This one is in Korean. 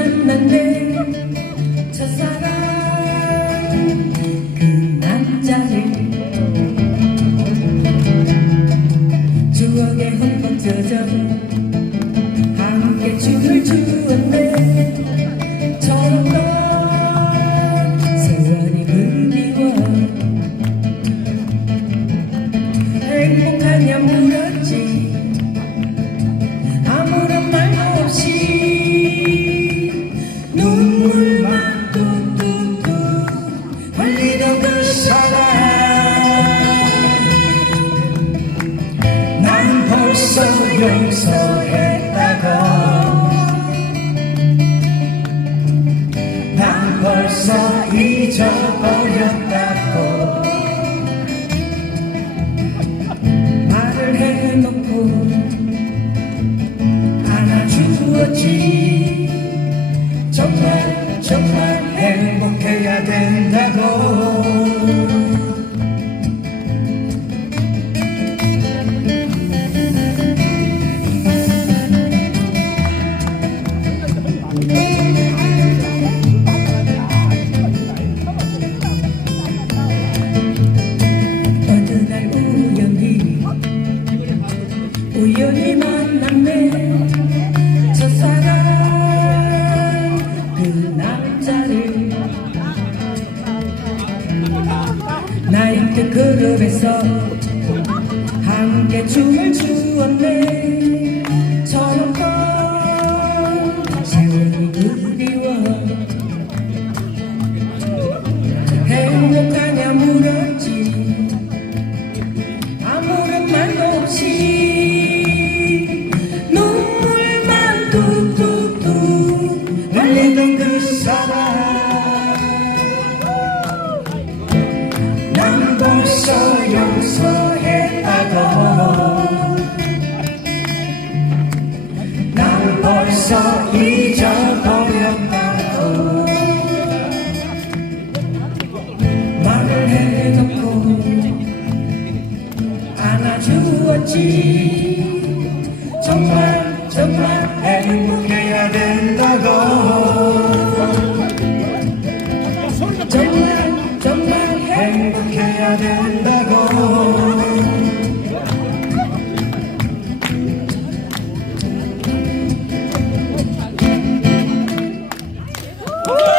만난 내 첫사랑 그 남자를 추억에 흠뻑 젖어 함께 춤을 추었네. 젊던 세월이 그리워 행복한 영화 벌써 잊어버렸다고. 말을 해놓고 나이트 클럽에서 함께 춤을 추 난 벌써 용서했다고 난 벌써 잊어버렸다고 말을 해놓고 안아주었지 정말 정말 행복해야 된 행복해야 된다고